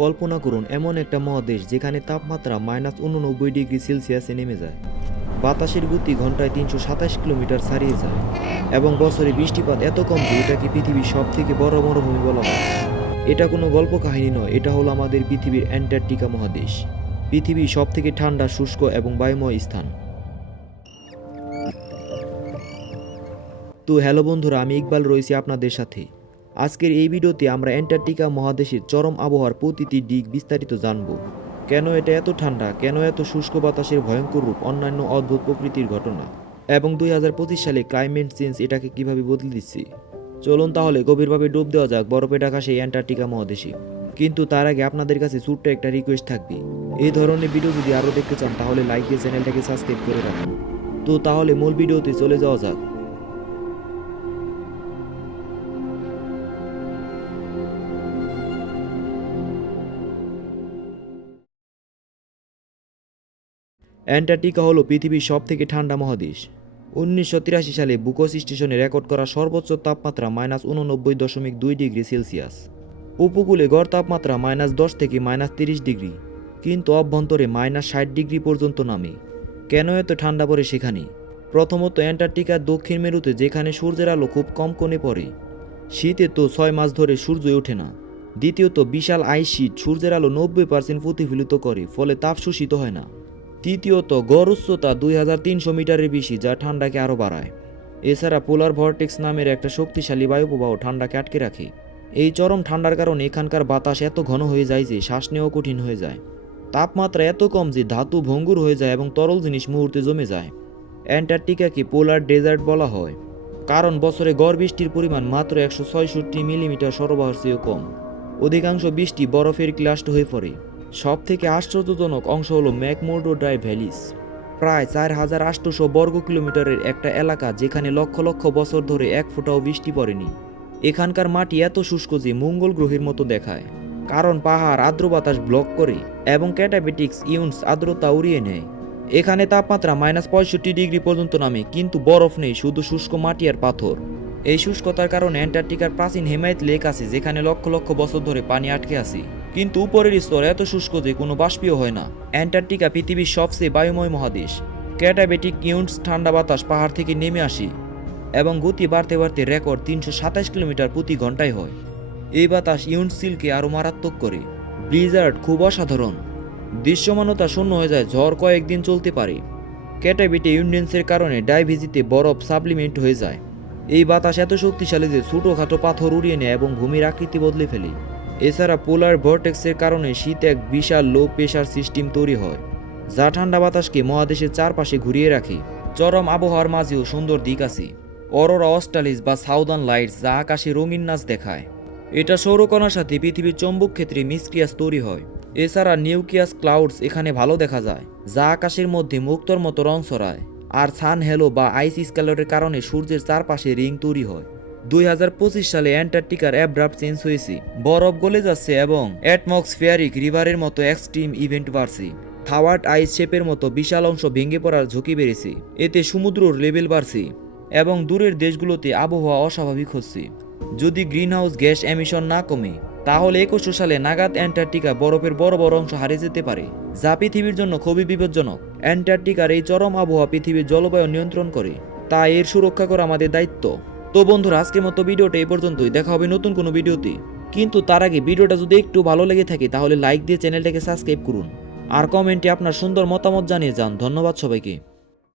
কল্পনা করুন, এমন একটা মহাদেশ যেখানে তাপমাত্রা মাইনাস উননব্বই ডিগ্রি সেলসিয়াসে নেমে যায়। বাতাসের গতি ঘন্টায় তিনশো সাতাশ কিলোমিটার ছাড়িয়ে যায় এবং বছরে বৃষ্টিপাত এত কম যে এটাকে পৃথিবীর সব থেকে বড় মরুভূমি বলা হয়। এটা কোনো গল্প কাহিনী নয়, এটা হলো আমাদের পৃথিবীর অ্যান্টার্কটিকা মহাদেশ, পৃথিবীর সব থেকে ঠান্ডা, শুষ্ক এবং বায়ুময় স্থান। তো হ্যালো বন্ধুরা, আমি ইকবাল রয়েছি আপনাদের সাথে। আজকের এই ভিডিওতে আমরা অ্যান্টার্কটিকা মহাদেশের চরম আবহাওয়ার প্রতিটি দিক বিস্তারিত জানব। কেন এটা এত ঠান্ডা? কেন এত শুষ্ক বাতাসের ভয়ঙ্কর রূপ? অন্যান্য অদ্ভুত প্রকৃতির ঘটনা। এবং দুই হাজার পঁচিশ সালে ক্লাইমেট চেঞ্জ এটাকে কীভাবে বদলে দিচ্ছে? চলুন তাহলে গভীরভাবে ডুব দেওয়া যাক বরফে ঢাকা সেই অ্যান্টার্কটিকা মহাদেশে। কিন্তু তার আগে আপনাদের কাছে ছোট্ট একটা রিকোয়েস্ট থাকবে। এই ধরনের ভিডিও যদি আরও দেখতে চান তাহলে লাইক দিয়ে চ্যানেলটাকে সাবস্ক্রাইব করে রাখুন। তো তাহলে মূল ভিডিওতে চলে যাওয়া যাক। অ্যান্টার্কটিকা হলো পৃথিবীর সবথেকে ঠান্ডা মহাদেশ। উনিশশো তিরাশি সালে বুকস স্টেশনে রেকর্ড করা সর্বোচ্চ তাপমাত্রা মাইনাস উননব্বই দশমিক দুই ডিগ্রি সেলসিয়াস। উপকূলে গড় তাপমাত্রা মাইনাস দশ থেকে মাইনাস তিরিশ ডিগ্রি, কিন্তু অভ্যন্তরে মাইনাস ষাট ডিগ্রি পর্যন্ত নামে। কেন এত ঠান্ডা পড়ে সেখানে? প্রথমত অ্যান্টার্কটিকার দক্ষিণ মেরুতে যেখানে সূর্যের আলো খুব কম কোণে পড়ে। শীতে তো ছয় মাস ধরে সূর্যই ওঠে না। দ্বিতীয়ত বিশাল আইস শীট সূর্যের আলো নব্বই পার্সেন্ট প্রতিফলিত করে, ফলে তাপ শোষিত হয় না। তৃতীয়ত গড় উচ্চতা দুই হাজার তিনশো মিটারের বেশি, যা ঠান্ডাকে আরও বাড়ায়। এছাড়া পোলার ভর্টেক্স নামের একটা শক্তিশালী বায়ুপ্রবাহ ঠান্ডাকে আটকে রাখে। এই চরম ঠান্ডার কারণে এখানকার বাতাস এত ঘন হয়ে যায় যে শ্বাস নেওয়া কঠিন হয়ে যায়। তাপমাত্রা এত কম যে ধাতু ভঙ্গুর হয়ে যায় এবং তরল জিনিস মুহূর্তে জমে যায়। অ্যান্টার্কটিকাকে পোলার ডেজার্ট বলা হয়, কারণ বছরে গড় বৃষ্টির পরিমাণ মাত্র একশো ছয়ষট্টি মিলিমিটার সরবরাহ চেয়েও কম। অধিকাংশ বৃষ্টি বরফের ক্লাস্ট হয়ে পড়ে। সব থেকে আশ্চর্যজনক অংশ হলো ম্যাকমোর্ডো ড্রাই ভ্যালিস। প্রায় চার হাজার আটশোশো বর্গ কিলোমিটারের একটা এলাকা যেখানে লক্ষ লক্ষ বছর ধরে এক ফোঁটাও বৃষ্টি পড়েনি। এখানকার মাটি এত শুষ্ক যে মঙ্গল গ্রহের মতো দেখায়। কারণ পাহাড় আর্দ্র বাতাস ব্লক করে এবং ক্যাটাবেটিক্স ইউনস আর্দ্রতা উড়িয়ে নেয়। এখানে তাপমাত্রা মাইনাস পঁয়ষট্টি ডিগ্রি পর্যন্ত নামে, কিন্তু বরফ নেই, শুধু শুষ্ক মাটি আর পাথর। এই শুষ্কতার কারণে অ্যান্টার্কটিকার প্রাচীন হেমায়ত লেক আছে, যেখানে লক্ষ লক্ষ বছর ধরে পানি আটকে আছে। কিন্তু উপরের স্তর এত শুষ্ক যে কোনো বাষ্পীয় হয় না। অ্যান্টার্কটিকা পৃথিবীর সবচেয়ে বায়ুময় মহাদেশ। ক্যাটাবেটিক ইউন্টস ঠান্ডা বাতাস পাহাড় থেকে নেমে আসে এবং গতি বাড়তে বাড়তে রেকর্ড তিনশো সাতাশ কিলোমিটার প্রতি ঘন্টায় হয়। এই বাতাস ইউন্ট সিলকে আরও মারাত্মক করে। ব্লিজার্ড খুব অসাধারণ। দৃশ্যমানতা শূন্য হয়ে যায়, ঝড় কয়েকদিন চলতে পারে। ক্যাটাবিটে ইউন্ডেন্সের কারণে ডাইভিজিতে বরফ সাপ্লিমেন্ট হয়ে যায়। এই বাতাস এত শক্তিশালী যে ছোটোখাটো পাথর উড়িয়ে নেয় এবং ভূমির আকৃতি বদলে ফেলে। এছাড়া পোলার ভর্টেক্সের কারণে শীত এক বিশাল লো প্রেশার সিস্টেম তৈরি হয়, যা ঠান্ডা বাতাসকে মহাদেশের চারপাশে ঘুরিয়ে রাখে। চরম আবহাওয়ার মাঝেও সুন্দর দিক আছে। অরোরা অস্টালিস বা সাউদার্ন লাইটস যা আকাশে রঙিন নাচ দেখায়। এটা সৌরকণার সাথে পৃথিবীর চৌম্বক ক্ষেত্রে মিসক্রিয়াস তৈরি হয়। এছাড়া নিউক্লিয়াস ক্লাউডস এখানে ভালো দেখা যায়, যা আকাশের মধ্যে মুক্তর মতো রং ছড়ায়। আর সান হেলো বা আইস স্ক্যালরের কারণে সূর্যের চারপাশে রিং তৈরি হয়। দুই হাজার পঁচিশ সালে অ্যান্টার্কটিকার অ্যাব্রাপ্ট চেঞ্জ হয়েছে। বরফ গলে যাচ্ছে এবং অ্যাটমক্সফিয়ারিক রিভারের মতো এক্সট্রিম ইভেন্ট বাড়ছে। থাওয়ার্ড আইস শেপের মতো বিশাল অংশ ভেঙে পড়ার ঝুঁকি বেড়েছে। এতে সমুদ্রর লেভেল বাড়ছে এবং দূরের দেশগুলোতে আবহাওয়া অস্বাভাবিক হচ্ছে। যদি গ্রিনহাউস গ্যাস এমিশন না কমে, তাহলে একুশশো সালে নাগাদ অ্যান্টার্কটিকা বরফের বড় বড় অংশ হারিয়ে যেতে পারে, যা পৃথিবীর জন্য খুবই বিপজ্জনক। অ্যান্টার্কটিকার এই চরম আবহাওয়া পৃথিবীর জলবায়ু নিয়ন্ত্রণ করে, তা এর সুরক্ষা করা আমাদের দায়িত্ব। তো বন্ধুরা, আজকের মতো ভিডিওটা এই পর্যন্তই। দেখা হবে নতুন কোনো ভিডিওতে। কিন্তু তার আগে ভিডিওটা যদি একটু ভালো লেগে থাকে, তাহলে লাইক দিয়ে চ্যানেলটাকে সাবস্ক্রাইব করুন। আর কমেন্টে আপনার সুন্দর মতামত জানিয়ে যান। ধন্যবাদ সবাইকে।